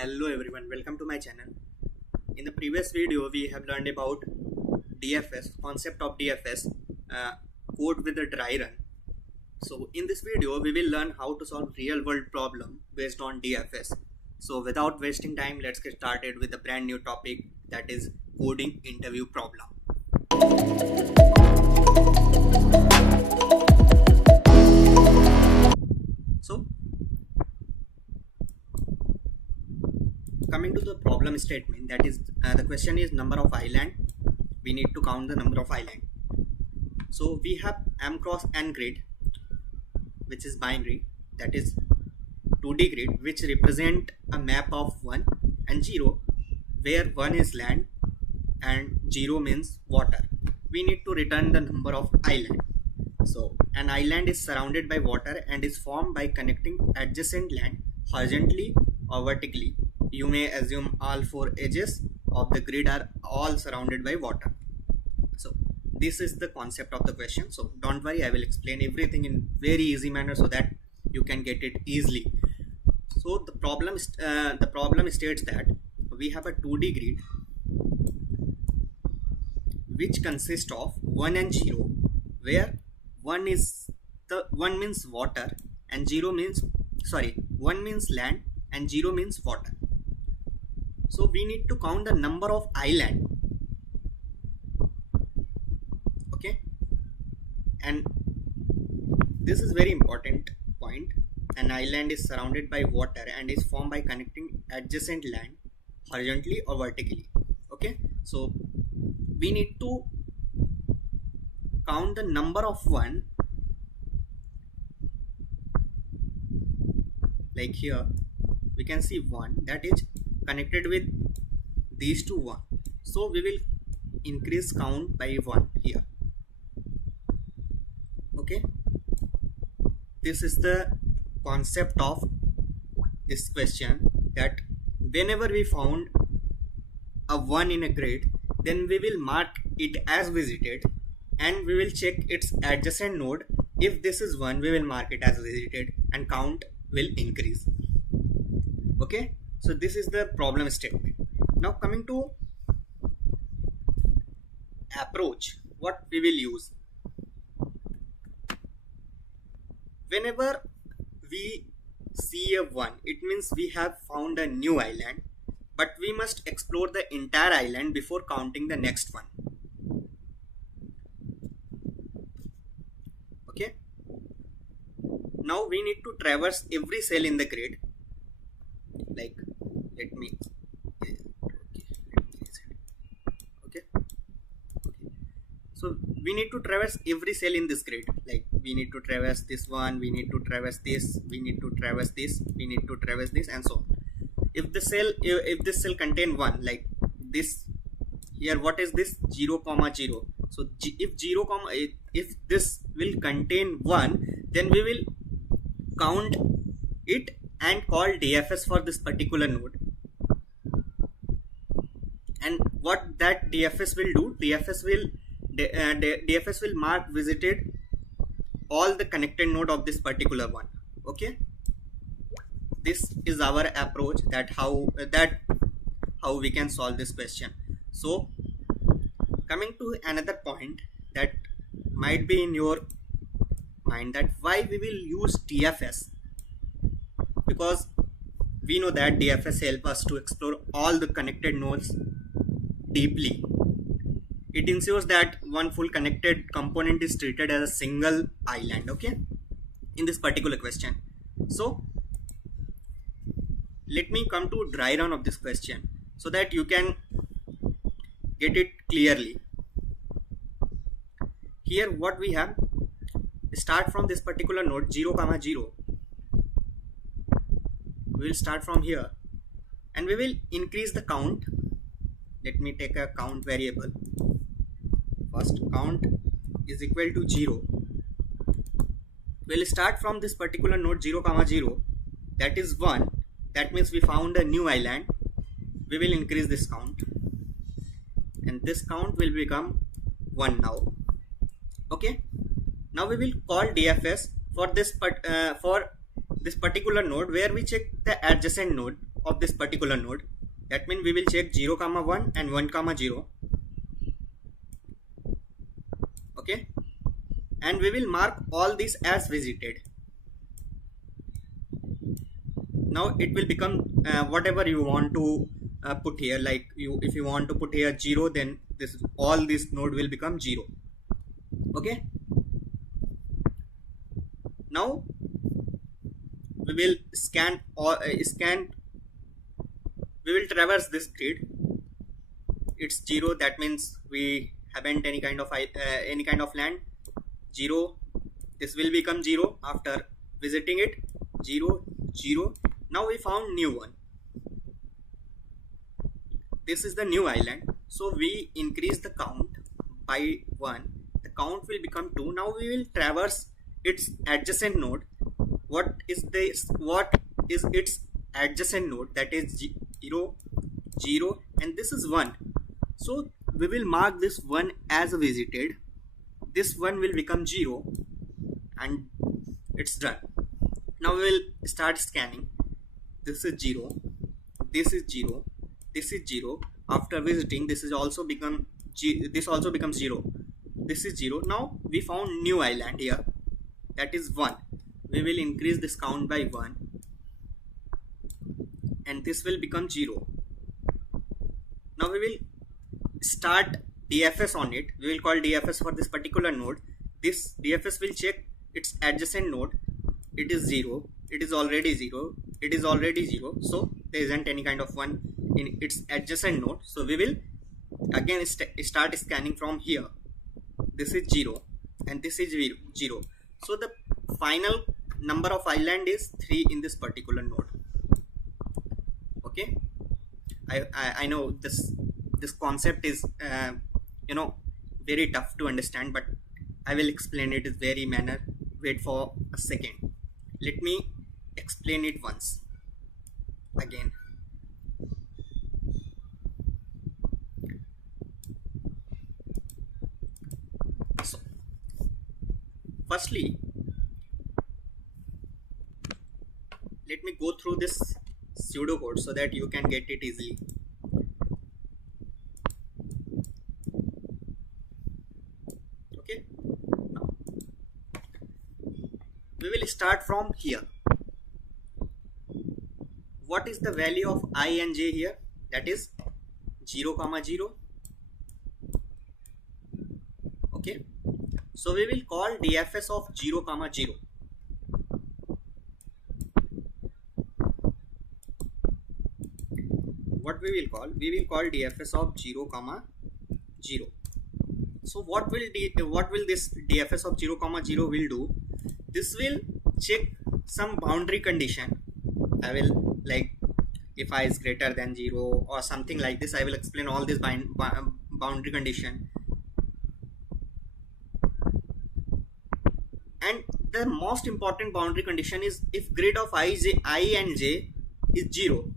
Hello everyone, welcome to my channel. In the previous video we have learned about DFS, concept of DFS, code with a dry run. So in this video we will learn how to solve real world problem based on DFS. So without wasting time, let's get started with a brand new topic, that is coding interview problem. So coming to the problem statement, that is the question is number of island. We need to count the number of island. So we have m cross n grid, which is binary, that is 2D grid, which represent a map of 1 and 0, where 1 is land and 0 means water. We need to return the number of island. So an island is surrounded by water and is formed by connecting adjacent land horizontally or vertically. You may assume all four edges of the grid are all surrounded by water. So this is the concept of the question. So don't worry, I will explain everything in very easy manner so that you can get it easily. So the problem states that we have a 2D grid which consists of 1 and 0, where 1 means water and 1 means land and 0 means water. So we need to count the number of island. Okay, and this is very important point. An island is surrounded by water and is formed by connecting adjacent land horizontally or vertically. Okay, so we need to count the number of 1. Like here we can see 1 that is connected with these two 1. So we will increase count by 1 here. Okay, this is the concept of this question, that whenever we found a 1 in a grid, then we will mark it as visited and we will check its adjacent node. If this is 1, we will mark it as visited and count will increase. Okay, so this is the problem statement. Now coming to approach, what we will use. Whenever we see a 1, it means we have found a new island, but we must explore the entire island before counting the next one. Okay, now we need to traverse every cell in the grid. Like let me okay, so we need to traverse every cell in this grid. Like we need to traverse this one, we need to traverse this, we need to traverse this, we need to traverse this, and so on. If this cell contain 1, like this here, what is this? 0, 0. So if this will contain 1, then we will count it and call DFS for this particular node. And what that DFS will do, DFS will mark visited all the connected node of this particular one. Okay, this is our approach, that how we can solve this question. So coming to another point that might be in your mind, that why we will use DFS, because we know that DFS help us to explore all the connected nodes deeply. It ensures that one full connected component is treated as a single island, okay, in this particular question. So let me come to dry run of this question so that you can get it clearly. Here what we have, start from this particular node 0, 0. We will start from here and we will increase the count. Let me take a count variable. First count is equal to 0. We will start from this particular node 0, 0, that is 1. That means we found a new island. We will increase this count and this count will become 1 now. Okay, now we will call DFS for this particular node, where we check the adjacent node of this particular node. That means we will check 0, 1 and 1, 0. Okay, and we will mark all this as visited. Now it will become whatever you want to put here. Like if you want to put here 0, then all this node will become 0. Okay, now we will scan or we will traverse this grid. It's 0, that means we haven't any kind of land. 0, this will become 0 after visiting it. 0, 0. Now we found new one. This is the new island, so we increase the count by 1. The count will become 2. Now we will traverse its adjacent node. What is its adjacent node? That is 0, 0, and this is 1. So we will mark this 1 as visited. This 1 will become 0, and it's done. Now we will start scanning. This is 0, this is 0, this is 0. After visiting, this is also become this also becomes 0. This is 0. Now we found new island here, that is 1. We will increase this count by 1, and this will become 0. Now we will start DFS on it. We will call DFS for this particular node. This DFS will check its adjacent node. It is 0, it is already 0, it is already 0, so there isn't any kind of 1 in its adjacent node. So we will again start scanning from here. This is 0 and this is 0. So the final number of island is 3 in this particular node. Okay, I know this concept is very tough to understand, but I will explain it in very manner. Wait for a second. Let me explain it once again. So firstly, let me go through this pseudocode so that you can get it easily. Okay, now we will start from here. What is the value of I and j here? That is 0, 0. Okay, so we will call DFS of 0, 0. What we will call? We will call DFS of 0, 0. So what will this DFS of 0, 0 will do? This will check some boundary condition. I will, like, if I is greater than 0 or something like this. I will explain all this boundary condition. And the most important boundary condition is if grid of I and j is 0,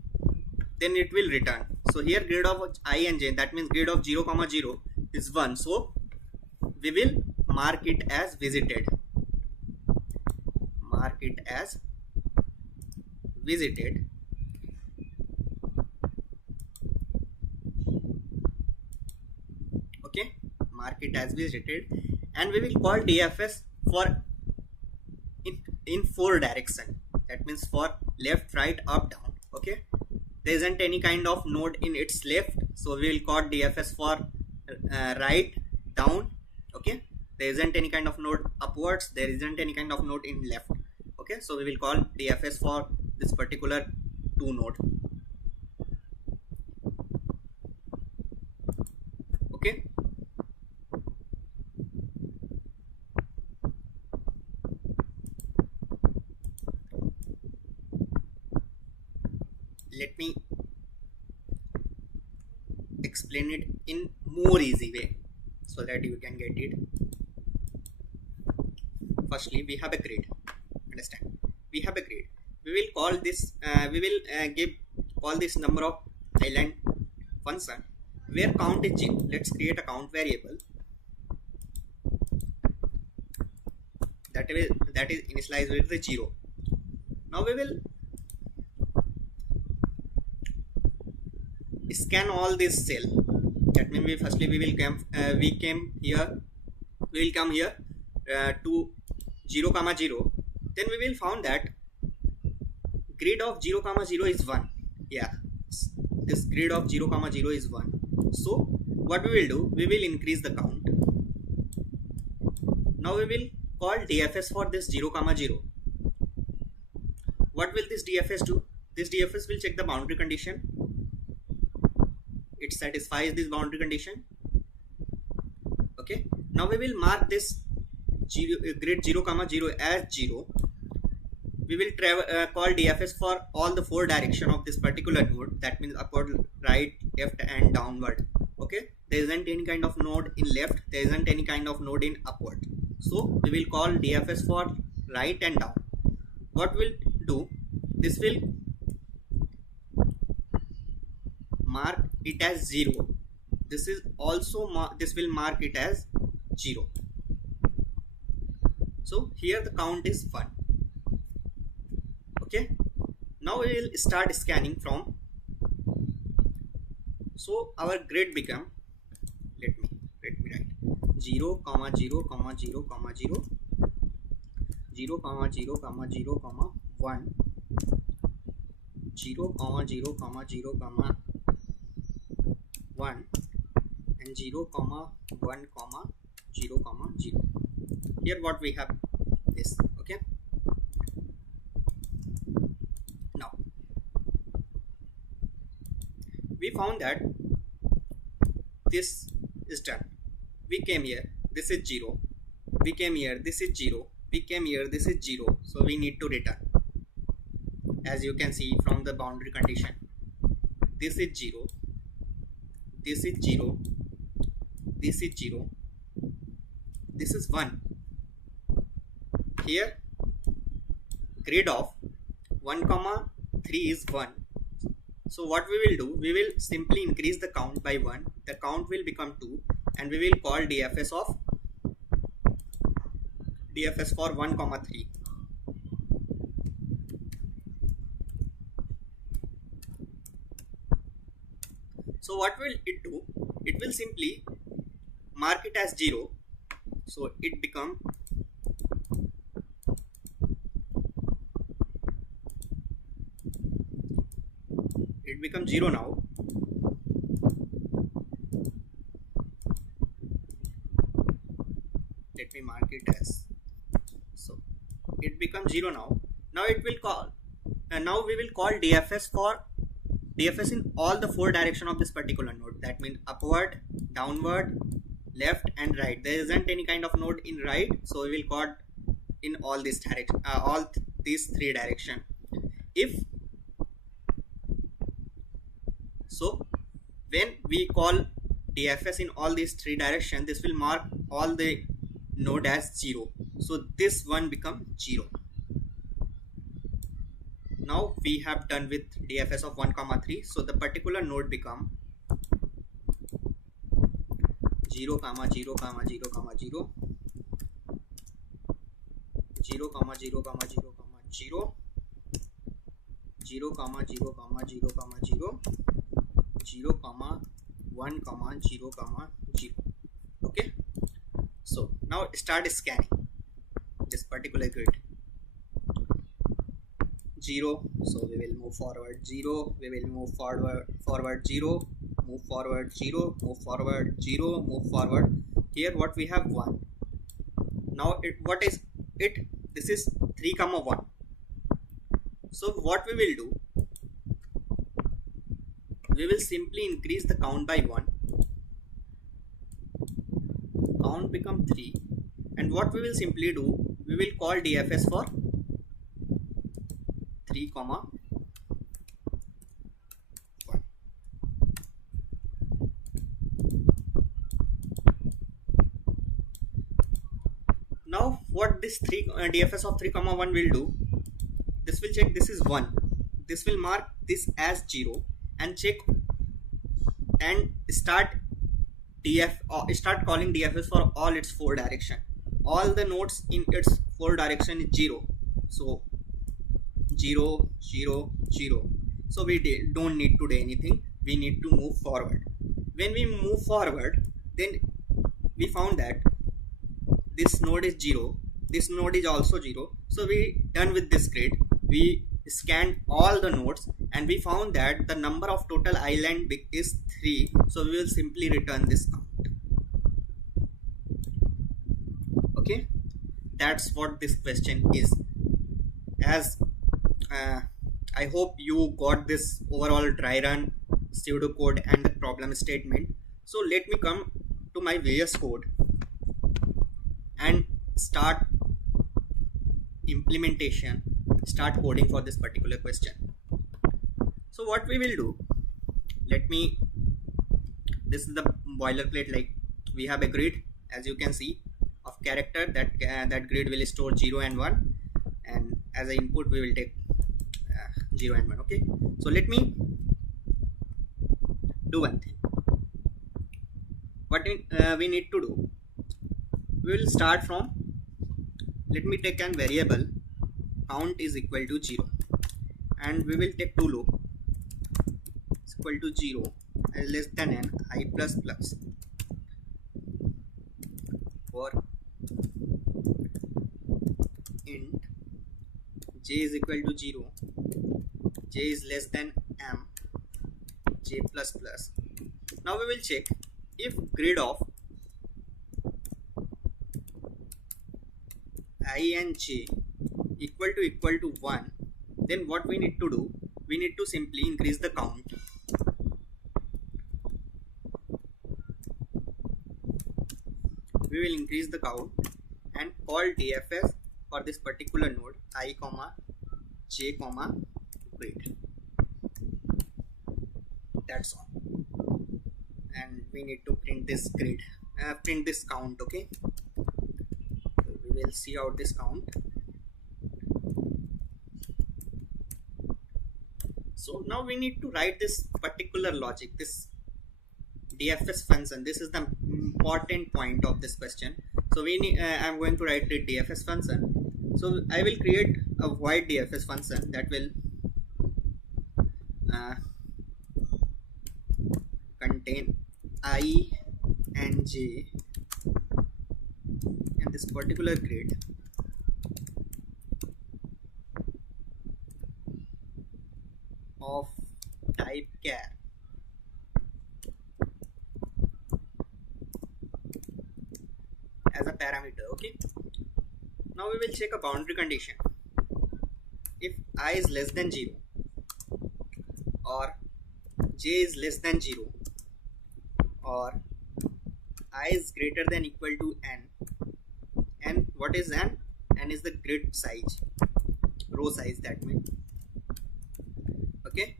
then it will return. So here grid of I and j, that means grid of 0, 0 is 1. So we will mark it as visited. Mark it as visited. Okay, mark it as visited, and we will call DFS for in 4 direction. That means for left, right, up, down. Okay, there isn't any kind of node in its left, so we will call DFS for right, down. Okay, there isn't any kind of node upwards, there isn't any kind of node in left. Okay, so we will call DFS for this particular 2 node. Okay, let me explain it in more easy way so that you can get it. Firstly, we have a grid. Understand? We have a grid. We will call this. We will call this number of island function where count is 0. Let's create a count variable that is initialized with the 0. Now we will scan all this cell. That means we will come here to 0, 0. Then we will found that grid of 0, 0 is 1. Yeah, this grid of 0, 0 is 1. So what we will do, we will increase the count. Now we will call DFS for this 0, 0. What will this DFS do? This DFS will check the boundary condition. It satisfies this boundary condition. Okay. Now we will mark this grid 0, 0 as 0. We will call DFS for all the 4 directions of this particular node. That means upward, right, left, and downward. Okay. There isn't any kind of node in left. There isn't any kind of node in upward. So we will call DFS for right and down. What will do? This will mark it as 0. This is also this will mark it as 0. So here the count is 1. Okay. Now we will start scanning from. So our grid become, let me write 0, 0, 0, 0, 0, 0, 0, 0, 0, 0, 1, 0, 0, 0, 1, and 0, 1, 0, 0. Here what we have this. Okay. Now we found that this is done. We came here, this is 0. We came here, this is 0. We came here, this is 0. So we need to return. As you can see from the boundary condition, this is 0. This is 0. This is 0. This is 1. Here grid of 1, 3 is 1. So what we will do, we will simply increase the count by 1. The count will become 2, and we will call DFS for 1, 3. So what will it do? It will simply mark it as 0. So it become 0 now. Let me mark it as, so it becomes 0 now. Now it will call, and now we will call DFS in all the 4 directions of this particular node. That means upward, downward, left, and right. There isn't any kind of node in right, so we will call in all this direction, all these 3 directions. If so, when we call DFS in all these 3 directions, this will mark all the node as 0. So this one become 0. Now we have done with DFS of 1, 3. So the particular node become 0, 0, 0, 0, 0, 0, 0, 0, 0, 0, 0, 0, 0, 0, 0, 1, 0, 0. Okay. So now start scanning this particular grid. 0, so we will move forward 0, we will move forward 0, move forward 0, move forward 0, move forward. Here what we have 1. Now what is it? This is 3, 1. So what we will do, we will simply increase the count by 1. Count become 3, and what we will simply do, we will call DFS for 3, 1. Now what this DFS of 3, 1 will do, this will check this is 1. This will mark this as 0 and check and start calling DFS for all its 4 direction. All the nodes in its 4 direction is 0. So 0, 0, 0. So we don't need to do anything. we need to move forward. When we move forward, then we found that this node is 0, this node is also 0. So we done with this grid. We scanned all the nodes and we found that the number of total island is 3. So we will simply return this count. Okay, that's what this question is. As I hope you got this overall dry run, pseudocode and the problem statement. So let me come to my VS Code and start implementation, start coding for this particular question. So what we will do, this is the boilerplate, like we have a grid, as you can see, of character. That grid will store 0 and 1, and as an input we will take 0 and 1. Okay, so let me do one thing. What we need to do, we will start from, let me take an variable count is equal to 0, and we will take to loop is equal to 0 and less than n I plus plus for int j is equal to 0, j is less than m j plus plus. Now we will check if grid of I and j equal to 1, then what we need to do, we need to simply increase the count. We will increase the count and call DFS for this particular node I comma j comma grid. That's all. And we need to print this grid, print this count. Okay, so we will see out this count. So now we need to write this particular logic, this DFS function. This is the important point of this question. So we need, I'm going to write the DFS function. So I will create a void DFS function that will contain I and j and this particular grid of type char. As a parameter. Okay, now we will check a boundary condition. If I is less than 0 or j is less than 0 or I is greater than equal to n, and what is n? N is the grid size, row size, that means. Okay,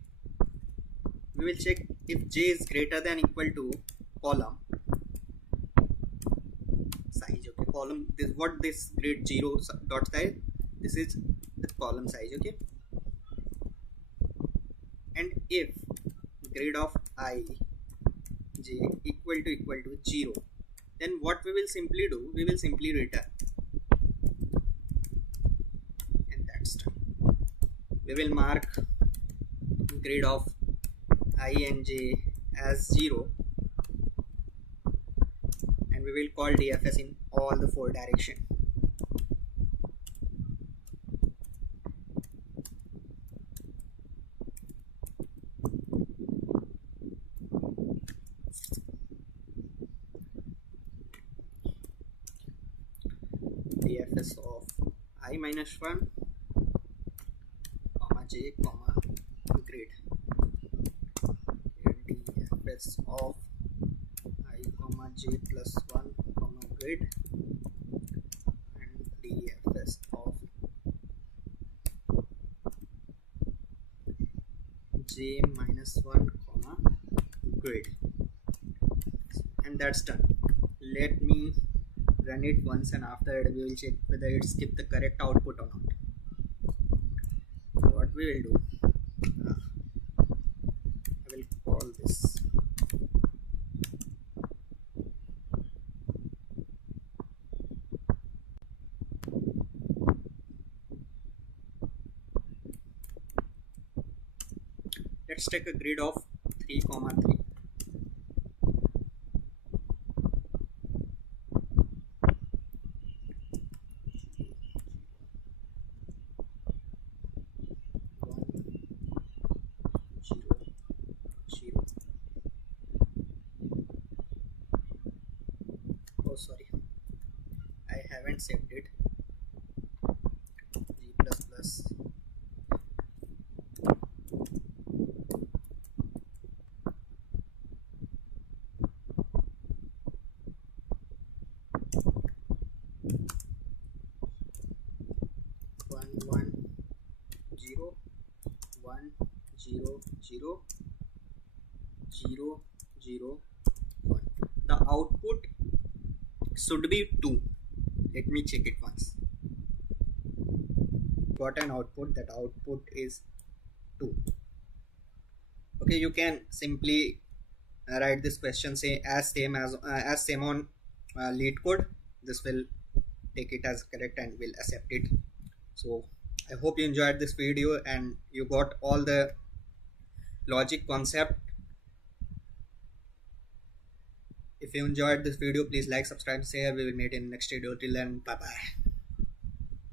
we will check if j is greater than equal to column size. Okay, column, this what this grid 0 dot size, this is the column size. Okay, and if grid of I j equal to 0, then what we will simply do, we will simply return, and that's done. We will mark grid of I and j as 0, and we will call DFS in all the 4 directions. DFS of I minus 1 comma j comma grid, DFS of I comma j plus 1 comma grid, and DFS of j minus 1 comma grid, and that's done. Let me run it once, and after that we will check whether it's give the correct output or not. What we will do, I will call this let's take a grid of 3 comma 3. Zero, zero. Oh, sorry, I haven't saved it. G plus plus 1 1 0 1 0 0 0 0 1. The output should be 2. Let me check it once. Got an output. That output is 2. Okay, you can simply write this question say as same on LeetCode. This will take it as correct and will accept it. So I hope you enjoyed this video and you got all the logic concept. If you enjoyed this video, please like, subscribe, share. We will meet in next video. Till then, bye bye.